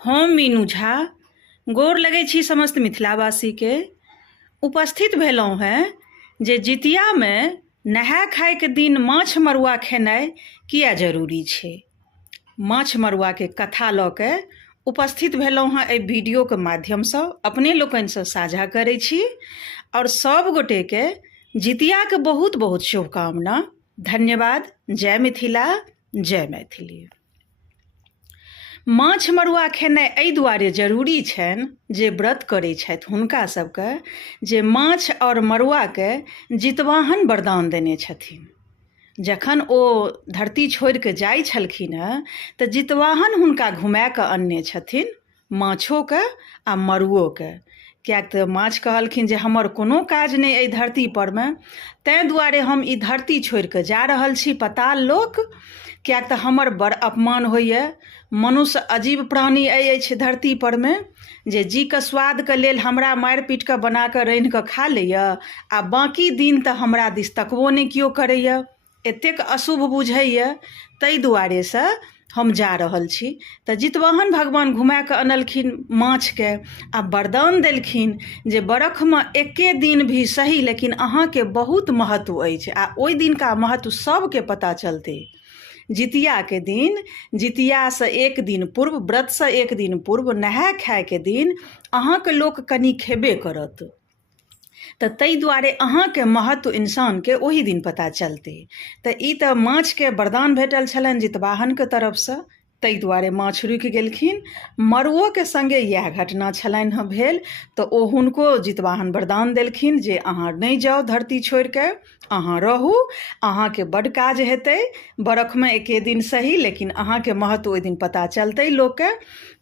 हम मीनू झा गोर लगै छी समस्त मिथिलावासीके। उपस्थित भेलहुँ हैं जे जितियामे नहाय खायके दिन माछ मरुआ खेनाइ किया जरूरी छै। माछ मरुआके कथा लऽ के उपस्थित भेलहुँ हैं एहि वीडियोके माध्यमसँ अपने लोकनिसँ साझा करै छी और सब गोटेके जितियाके बहुत बहुत शुभकामना। धन्यवाद। जय मिथिला, जय मैथिली। माछ मरुआ खेनाइ एहि दुआरे जरूरी छनि जे व्रत करै छथि हुनका सबके जे माछ और मरुआके जितवाहन वरदान देने छथिन। जखन ओ धरती छोड़ि कऽ जाइ छलखिन हैं तऽ जितवाहन हुनका घुमा कऽ अनने छथिन, माछोके आ मरुओके। किएक तऽ माछ कहलखिन जे हमर कोनो काज नहि एहि धरती परमे, ताहि दुआरे हम ई धरती छोड़ि कऽ जा रहल छी पाताल लोक, किएक तऽ हमर बड़ अपमान होइए। मनुष्य अजीब प्राणी अछि धरती परमे जे जीके स्वादके लेल हमरा मारि पीट कऽ बना कऽ रान्हि कऽ खा लैए आ बाँकी दिन तऽ हमरा दिस तकबो नहि केओ करैए, एतेक अशुभ बुझैए। ताहि दुआरेसँ हम जा रहल छी। तऽ जितवाहन भगवान घुमा कऽ अनलखिन माछके आ वरदान देलखिन जे बरखमे एके दिन भी सही लेकिन अहाँके बहुत महत्व अछि आ ओहि दिनका महत्व सबके पता चलतै। जितियाके दिन, जितियासँ एक दिन पूर्व, व्रतसँ एक दिन पूर्व नहाय खायके दिन अहाँके लोक कनि खेबे करत, तऽ ताहि दुआरे अहाँके महत्व इंसानके ओही दिन पता चलतै। तऽ ई तऽ माछके वरदान भेटल छलनि जितवाहनके तरफसँ, ताहि दुआरे माछ रुकि गेलखिन। मरुओके सङ्गे इएह घटना छलनि हँ भेल, तऽ ओ हुनको जितवाहन वरदान देलखिन जे अहाँ नहि जाउ धरती छोड़ि कऽ, अहाँ रहू, अहाँके बड्ड काज हेतै। बरखमे एके दिन सही लेकिन अहाँके महत्व ओहि दिन पता चलतै लोकके।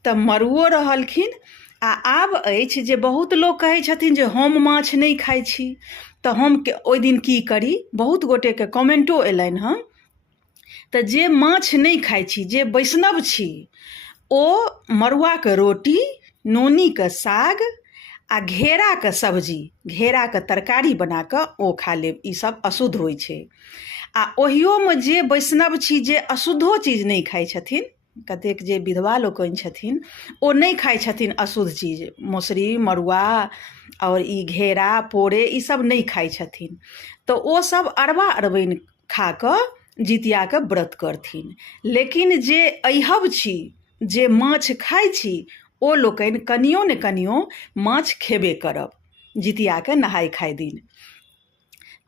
तऽ मरुओ रहलखिन। आ आब अछि जे बहुत लोक कहै छथिन जे हम माछ नहि खाइ छी, तऽ हम ओहि दिन की करी। बहुत गोटेके कमेंटो अयलनि हँ। तऽ जे माछ नहि खाइ छी, जे वैष्णव छी, ओ मरुआके रोटी, नोनीके साग आ घेराके सब्जी, घेराके तरकारी बना कऽ ओ खा लेब, ईसब अशुद्ध होइ छै। आ ओहियोमे जे वैष्णव छी जे अशुद्धो चीज नहि खाइ छथिन, कतेक जे विधवा लोकनि छथिन ओ नहि खाइ छथिन अशुद्ध चीज, मौसरी मरुआ और ई घेरा पोरे ईसब नहि खाइ छथिन, तऽ ओ सब अरबा अरबाइन खा कऽ जितियाके व्रत करथिन। लेकिन जे अइहब छी, जे माछ खाइ छी, ओ लोकनि कनियो ने कनियो माछ खेबे करब जितियाके नहाय खाय दिन।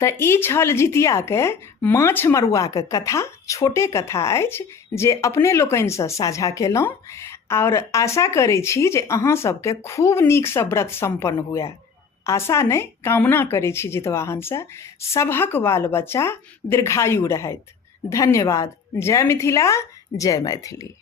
तऽ ई छल जितियाके माछ मरुआके कथा। छोटे कथा अछि जे अपने लोकनिसँ साझा केलहुँ और आशा करै छी जे अहाँ सबके खूब नीकसँ व्रत सम्पन्न हुए। आशा नहि, कामना करै छी जितवाहनसँ सभक बाल बच्चा दीर्घायु रहथि। धन्यवाद। जय मिथिला, जय मैथिली।